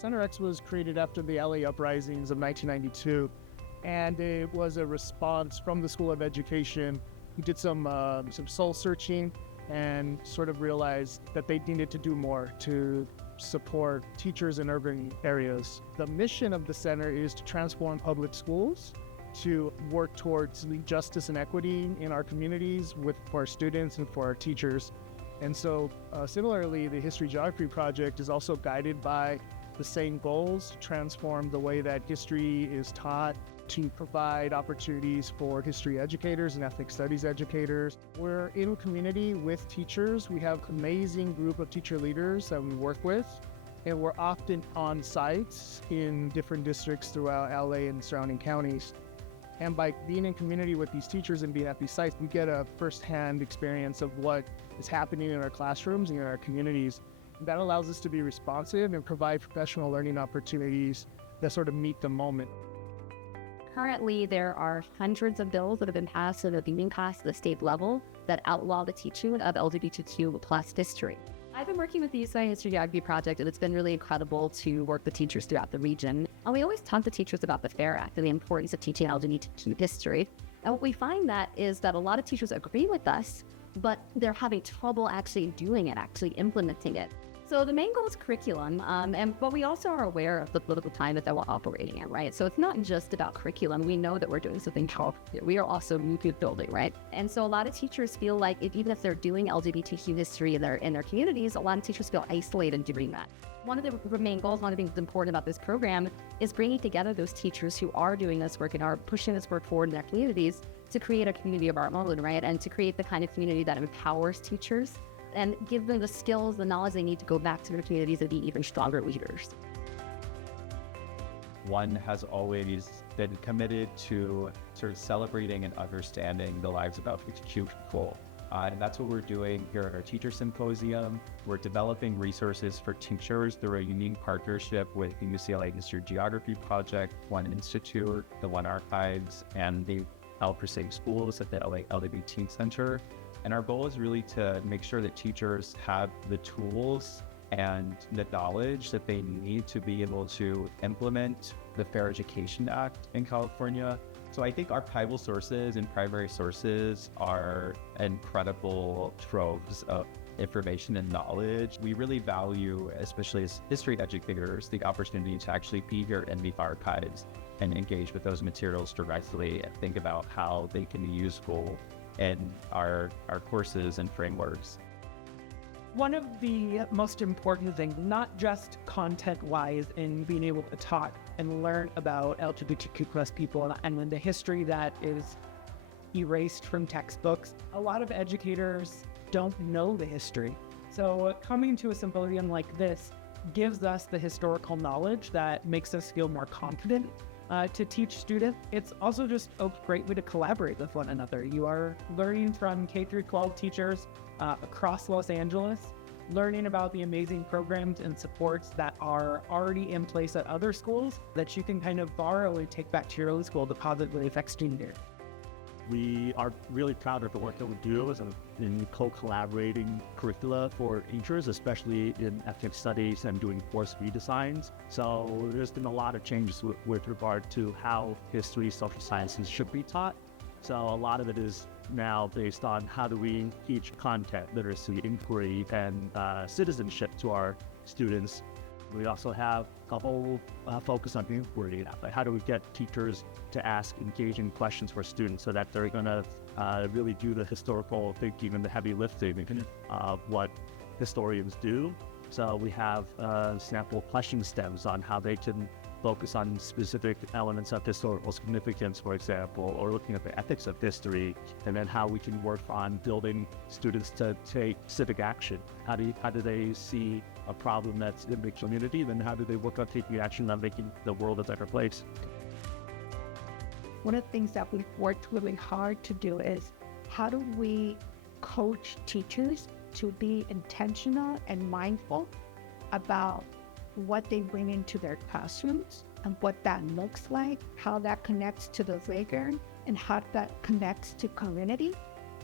Center X was created after the LA uprisings of 1992, and it was a response from the School of Education, who did some soul searching and sort of realized that they needed to do more to support teachers in urban areas. The mission of the center is to transform public schools, to work towards justice and equity in our communities for our students and for our teachers. And so similarly, the History Geography Project is also guided by the same goals: to transform the way that history is taught, to provide opportunities for history educators and ethnic studies educators. We're in community with teachers. We have an amazing group of teacher leaders that we work with, and we're often on sites in different districts throughout LA and surrounding counties. And by being in community with these teachers and being at these sites, we get a firsthand experience of what is happening in our classrooms and in our communities. And that allows us to be responsive and provide professional learning opportunities that sort of meet the moment. Currently, there are hundreds of bills that have been passed or that are being passed at the state level that outlaw the teaching of LGBTQ plus history. I've been working with the UCLA History Geography Project, and it's been really incredible to work with teachers throughout the region. And we always talk to teachers about the FAIR Act and the importance of teaching LGBTQ history. And what we find is that a lot of teachers agree with us, but they're having trouble actually doing it, actually implementing it. So the main goal is curriculum, but we also are aware of the political climate that we're operating in, right? So it's not just about curriculum. We know that we're doing something called, we are also movement building, right? And so a lot of teachers feel like even if they're doing LGBTQ history in their communities, a lot of teachers feel isolated doing that. One of the main goals, one of the things that's important about this program is bringing together those teachers who are doing this work and are pushing this work forward in their communities to create a community of our own, right? And to create the kind of community that empowers teachers and give them the skills, the knowledge they need to go back to their communities and be even stronger leaders. One has always been committed to sort of celebrating and understanding the lives of LGBTQ people. And that's what we're doing here at our Teacher Symposium. We're developing resources for teachers through a unique partnership with the UCLA History Geography Project, One Institute, the One Archives, and the El Prestige Schools at the LA LGBT Center. And our goal is really to make sure that teachers have the tools and the knowledge that they need to be able to implement the Fair Education Act in California. So I think archival sources and primary sources are incredible troves of information and knowledge. We really value, especially as history educators, the opportunity to actually be here in the archives and engage with those materials directly and think about how they can be useful in our courses and frameworks. One of the most important things, not just content-wise in being able to talk and learn about LGBTQ plus people and the history that is erased from textbooks, a lot of educators don't know the history. So coming to a symposium like this gives us the historical knowledge that makes us feel more confident to teach students. It's also just a great way to collaborate with one another. You are learning from K-12 teachers across Los Angeles, learning about the amazing programs and supports that are already in place at other schools that you can kind of borrow and take back to your own school to positively affect student here. We are really proud of the work that we do in co-collaborating curricula for teachers, especially in ethnic studies and doing course redesigns. So there's been a lot of changes with regard to how history, social sciences should be taught. So a lot of it is now based on how do we teach content, literacy, inquiry, and citizenship to our students. We also have a whole focus on inquiry. Like how do we get teachers to ask engaging questions for students so that they're going to really do the historical thinking and the heavy lifting of what historians do. So we have sample question stems on how they can focus on specific elements of historical significance, for example, or looking at the ethics of history, and then how we can work on building students to take civic action. How do they see a problem that's in the community, then how do they work on taking action on making the world a better place? One of the things that we've worked really hard to do is how do we coach teachers to be intentional and mindful about what they bring into their classrooms and what that looks like, how that connects to the playground, and how that connects to community.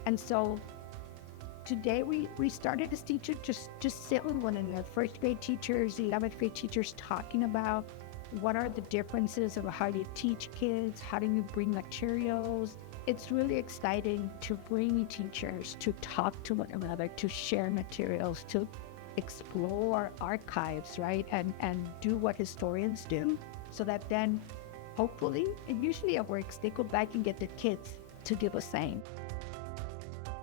And so today we started as teachers just sit with one another, first grade teachers, 11th grade teachers, talking about what are the differences of how you teach kids, how do you bring materials. It's really exciting to bring teachers to talk to one another, to share materials, to explore archives, right? And do what historians do, so that then hopefully, and usually it works, they go back and get their kids to do the same.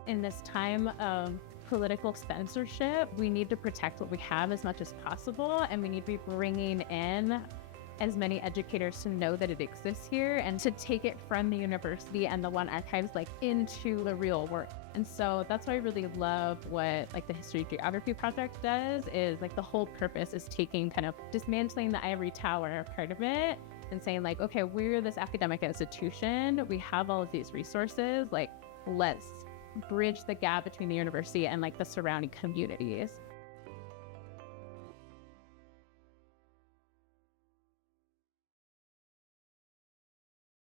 In this time of political censorship, we need to protect what we have as much as possible, and we need to be bringing in as many educators to know that it exists here and to take it from the university and the one archives like into the real world. And so that's why I really love what like the History Geography Project does, is like the whole purpose is taking kind of dismantling the ivory tower part of it and saying like, okay, we're this academic institution, we have all of these resources, like let's bridge the gap between the university and like the surrounding communities.